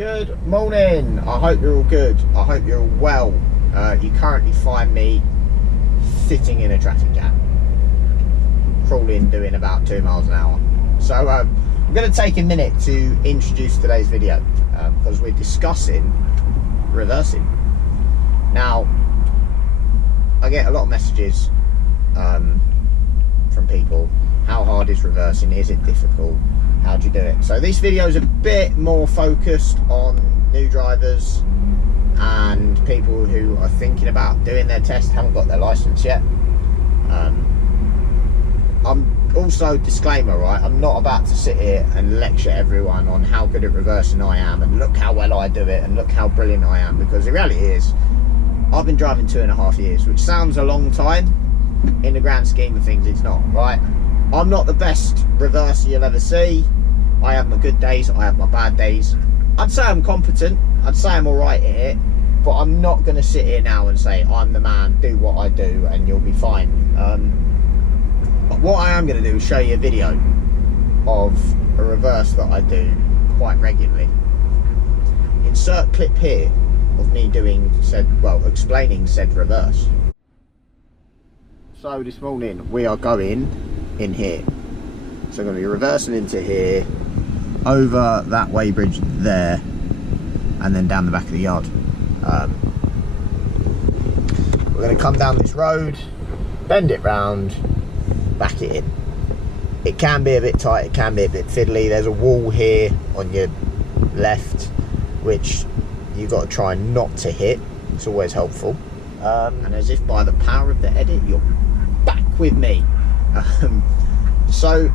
Good morning. I hope you're all good. I hope you're all well. You currently find me sitting in a traffic jam, crawling, doing about 2 miles an hour. So I'm going to take a minute to introduce today's video because we're discussing reversing. Now, I get a lot of messages from people. How hard is reversing? Is it difficult? How do you do it? So this video is a bit more focused on new drivers and people who are thinking about doing their test, haven't got their license yet. I'm also, disclaimer, right, I'm not about to sit here and lecture everyone on how good at reversing I am and look how well I do it and look how brilliant I am, because the reality is I've been driving 2.5 years, which sounds a long time. In the grand scheme of things, it's not, right? I'm not the best reverser you'll ever see. I have my good days, I have my bad days. I'd say I'm competent, I'd say I'm alright at it, but I'm not going to sit here now and say I'm the man, do what I do and you'll be fine. But what I am going to do is show you a video of a reverse that I do quite regularly. Insert clip here of me doing explaining said reverse. So this morning we are going in here. So I'm going to be reversing into here, over that weighbridge there, and then down the back of the yard. We're going to come down this road, bend it round, back it in. It can be a bit tight, it can be a bit fiddly. There's a wall here on your left, which you've got to try not to hit. It's always helpful. And as if by the power of the edit, you're back with me. So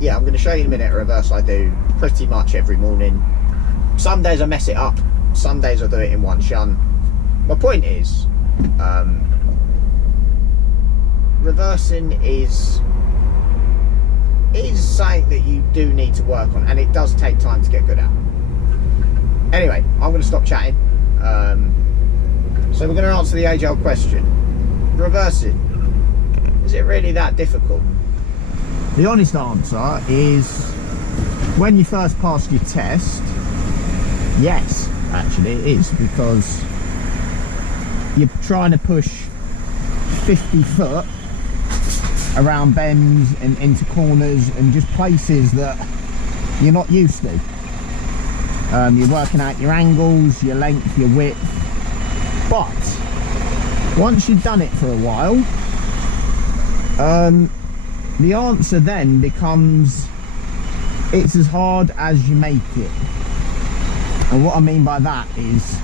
yeah, I'm going to show you in a minute a reverse I do pretty much every morning. Some days I mess it up, some days I do it in one shunt. My point is, reversing is something that you do need to work on, and it does take time to get good at. Anyway, I'm going to stop chatting. So we're going to answer the age-old question. Reversing, is it really that difficult? The honest answer is, when you first pass your test, yes, actually it is, because you're trying to push 50 foot around bends and into corners and just places that you're not used to. You're working out your angles, your length, your width, but once you've done it for a while, the answer then becomes, it's as hard as you make it. And what I mean by that is,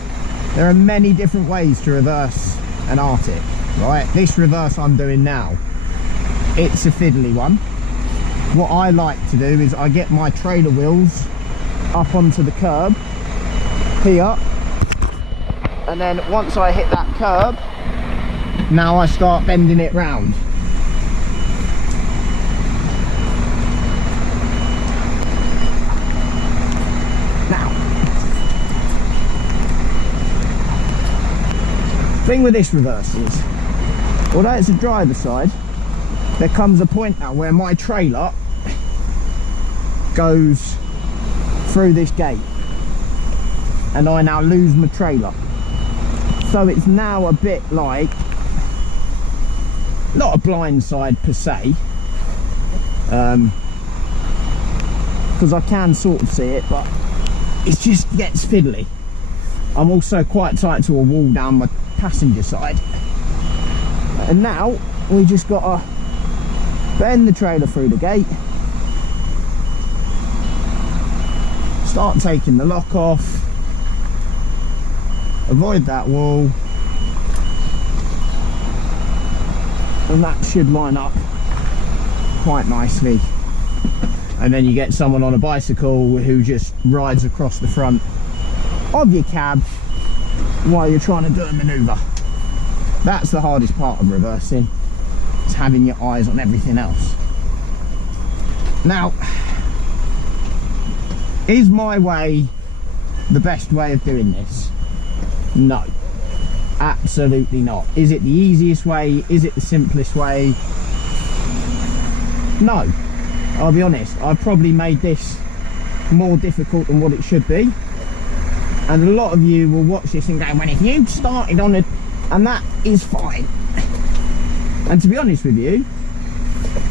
there are many different ways to reverse an Arctic, right? This reverse I'm doing now, it's a fiddly one. What I like to do is I get my trailer wheels up onto the curb here, and then once I hit that curb, now I start bending it round. Thing with this reverse is, although it's a driver side, there comes a point now where my trailer goes through this gate and I now lose my trailer. So it's now a bit like, not a blind side per se, because I can sort of see it, but it just gets fiddly. I'm also quite tight to a wall down my passenger side, and now we just gotta bend the trailer through the gate, start taking the lock off, avoid that wall, and that should line up quite nicely. And then you get someone on a bicycle who just rides across the front of your cab while you're trying to do a manoeuvre. That's the hardest part of reversing, is having your eyes on everything else. Now, is my way the best way of doing this? No, absolutely not. Is it the easiest way? Is it the simplest way? No, I'll be honest, I've probably made this more difficult than what it should be. And a lot of you will watch this and go, well, if you started on a... And that is fine. And to be honest with you,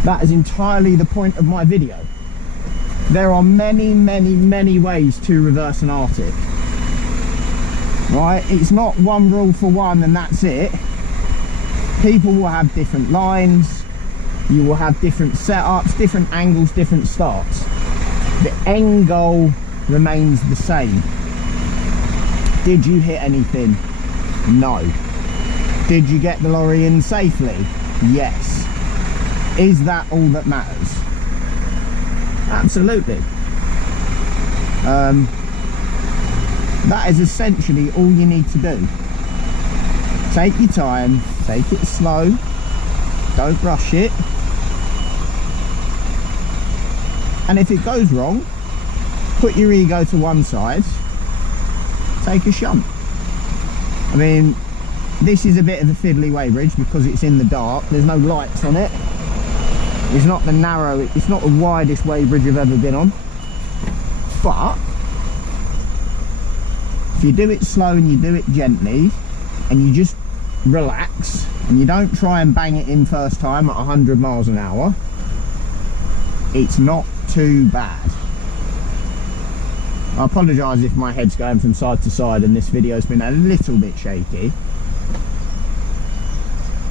that is entirely the point of my video. There are many, many, many ways to reverse an Arctic. Right? It's not one rule for one and that's it. People will have different lines. You will have different setups, different angles, different starts. The end goal remains the same. Did you hit anything? No. Did you get the lorry in safely? Yes. Is that all that matters? Absolutely. That is essentially all you need to do. Take your time, take it slow, don't rush it. And if it goes wrong, put your ego to one side, take a shunt. I mean, this is a bit of a fiddly weighbridge because it's in the dark, there's no lights on it. It's not the it's not the widest weighbridge I've ever been on. But if you do it slow and you do it gently and you just relax and you don't try and bang it in first time at 100 miles an hour, it's not too bad. I apologise if my head's going from side to side and this video's been a little bit shaky.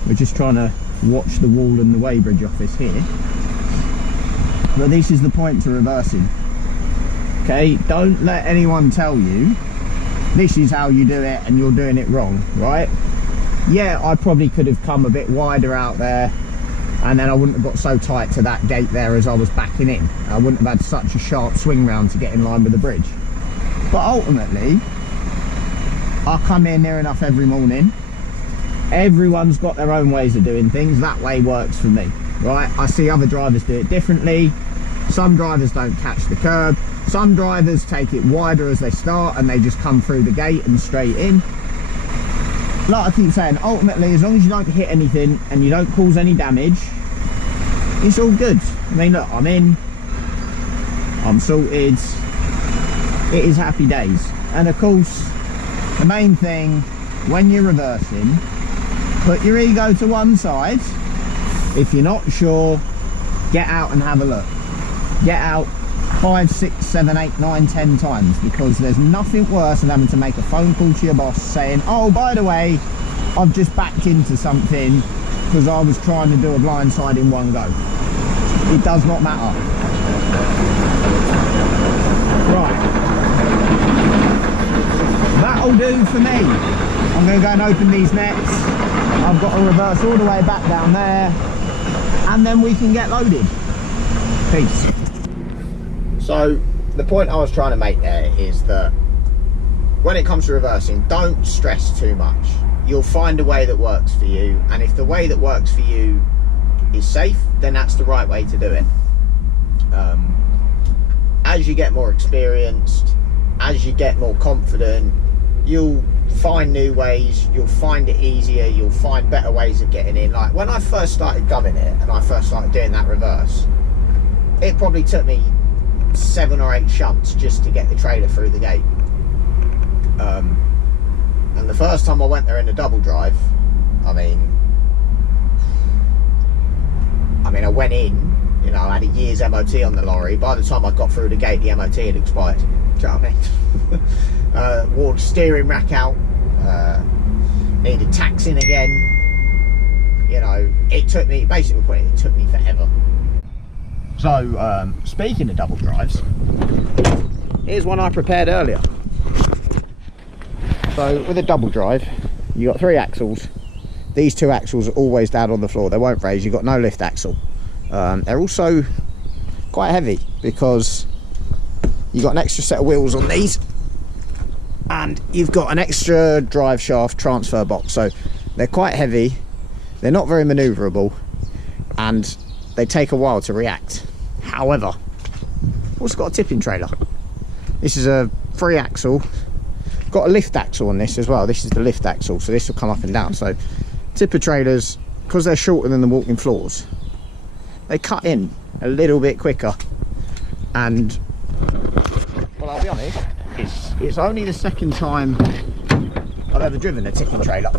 We're just trying to watch the wall and the weighbridge office here. But this is the point to reversing. Okay, don't let anyone tell you this is how you do it and you're doing it wrong, right? Yeah, I probably could have come a bit wider out there and then I wouldn't have got so tight to that gate there as I was backing in. I wouldn't have had such a sharp swing round to get in line with the bridge. But ultimately, I come here near enough every morning. Everyone's got their own ways of doing things. That way works for me, right? I see other drivers do it differently. Some drivers don't catch the curb. Some drivers take it wider as they start and they just come through the gate and straight in. Like I keep saying, ultimately, as long as you don't hit anything and you don't cause any damage, it's all good. I mean, look, I'm in, I'm sorted, it is happy days. And of course, the main thing, when you're reversing, put your ego to one side. If you're not sure, get out and have a look. Get out 5, 6, 7, 8, 9, 10 times, because there's nothing worse than having to make a phone call to your boss saying, oh, by the way, I've just backed into something because I was trying to do a blindside in one go. It does not matter. Right. That'll do for me. I'm going to go and open these nets. I've got to reverse all the way back down there and then we can get loaded. Peace. So the point I was trying to make there is that when it comes to reversing, don't stress too much. You'll find a way that works for you, and if the way that works for you is safe, then that's the right way to do it. As you get more experienced, as you get more confident, you'll find new ways, you'll find it easier, you'll find better ways of getting in. Like when I first started gumming it and I first started doing that reverse, it probably took me 7 or 8 shunts just to get the trailer through the gate. And the first time I went there in a double drive, I mean I went in, you know, I had a year's MOT on the lorry. By the time I got through the gate, the MOT had expired. Do you know what I mean? Wore the steering rack out, needed taxing again. You know, it took me, basically put it took me forever. So, speaking of double drives, here's one I prepared earlier. So, with a double drive, you got 3 axles. These 2 axles are always down on the floor. They won't raise. You've got no lift axle. They're also quite heavy because you've got an extra set of wheels on these. And you've got an extra drive shaft transfer box. So, they're quite heavy. They're not very manoeuvrable. And they take a while to react. However, also got a tipping trailer. This is a 3 axle. Got a lift axle on this as well. This is the lift axle, so this will come up and down. So tipper trailers, because they're shorter than the walking floors, they cut in a little bit quicker. And well, I'll be honest, It's only the second time I've ever driven a tipping trailer.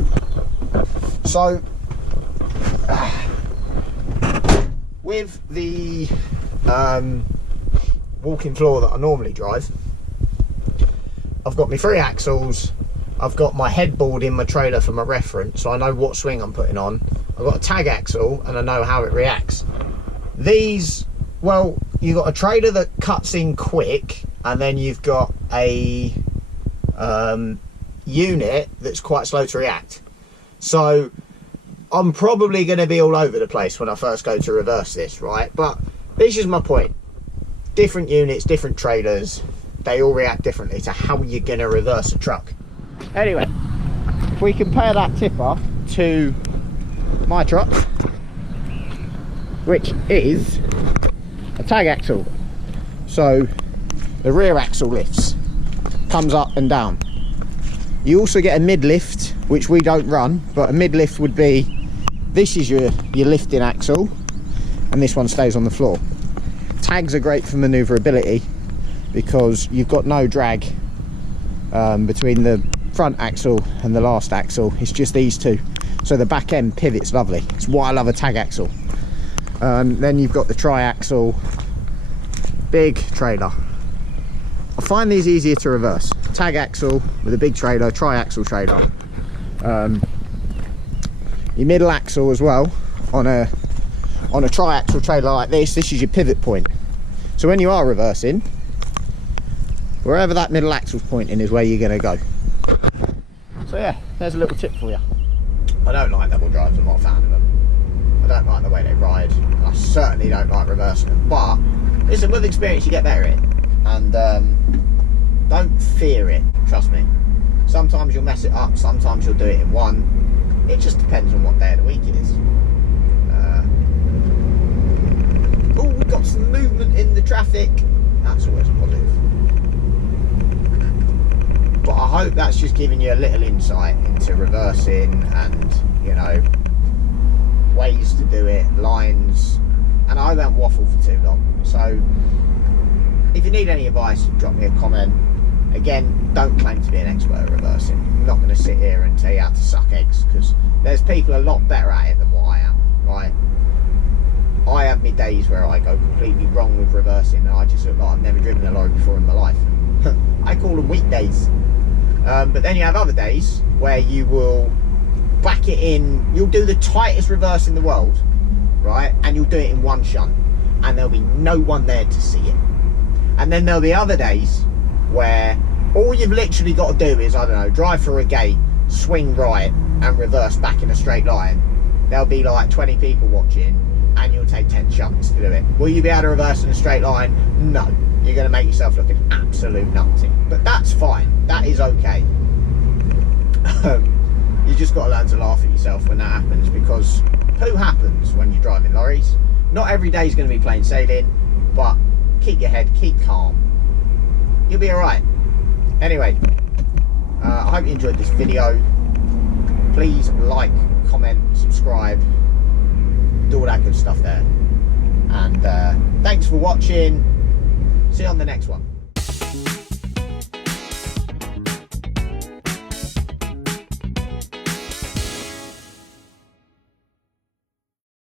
So with the walking floor that I normally drive, I've got my 3 axles, I've got my headboard in my trailer for my reference, so I know what swing I'm putting on. I've got a tag axle and I know how it reacts. These, well, you've got a trailer that cuts in quick, and then you've got a unit that's quite slow to react. So I'm probably going to be all over the place when I first go to reverse this, right? But this is my point. Different units, different trailers, they all react differently to how you're going to reverse a truck. Anyway, if we compare that tipper to my truck, which is a tag axle. So the rear axle lifts, comes up and down. You also get a mid lift, which we don't run, but a mid lift would be, this is your lifting axle, and this one stays on the floor. Tags are great for maneuverability because you've got no drag between the front axle and the last axle. It's just these two, so the back end pivot's lovely. It's why I love a tag axle. Then you've got the tri-axle big trailer. I find these easier to reverse. Tag axle with a big trailer, tri-axle trailer. Your middle axle as well on a tri-axle trailer like this is your pivot point. So when you are reversing, wherever that middle axle's pointing is where you're going to go. So yeah, there's a little tip for you. I don't like double drives, I'm not a fan of them. I don't like the way they ride. I certainly don't like reversing them, but listen, with experience you get better at it. And don't fear it, trust me. Sometimes you'll mess it up, sometimes you'll do it in one. It just depends on what day of the week it is. Oh, we've got some movement in the traffic. That's always positive. But I hope that's just giving you a little insight into reversing and, you know, ways to do it, lines. And I won't waffle for too long. So if you need any advice, drop me a comment. Again, don't claim to be an expert at reversing. I'm not going to sit here and tell you how to suck eggs, because there's people a lot better at it than what I am, right? I have my days where I go completely wrong with reversing and I just look like I've never driven a lorry before in my life. I call them weekdays. But then you have other days where you will back it in, you'll do the tightest reverse in the world, right? And you'll do it in one shunt and there'll be no one there to see it. And then there'll be other days where all you've literally got to do is, I don't know, drive through a gate, swing right and reverse back in a straight line. There'll be like 20 people watching and you'll take 10 shunts to do it. Will you be able to reverse in a straight line? No. You're going to make yourself look an absolute numpty. But that's fine. That is okay. You just got to learn to laugh at yourself when that happens, because poo happens when you're driving lorries. Not every day is going to be plain sailing, but keep your head, keep calm. You'll be alright. Anyway, I hope you enjoyed this video. Please like, comment, subscribe, do all that good stuff there. And thanks for watching. See you on the next one.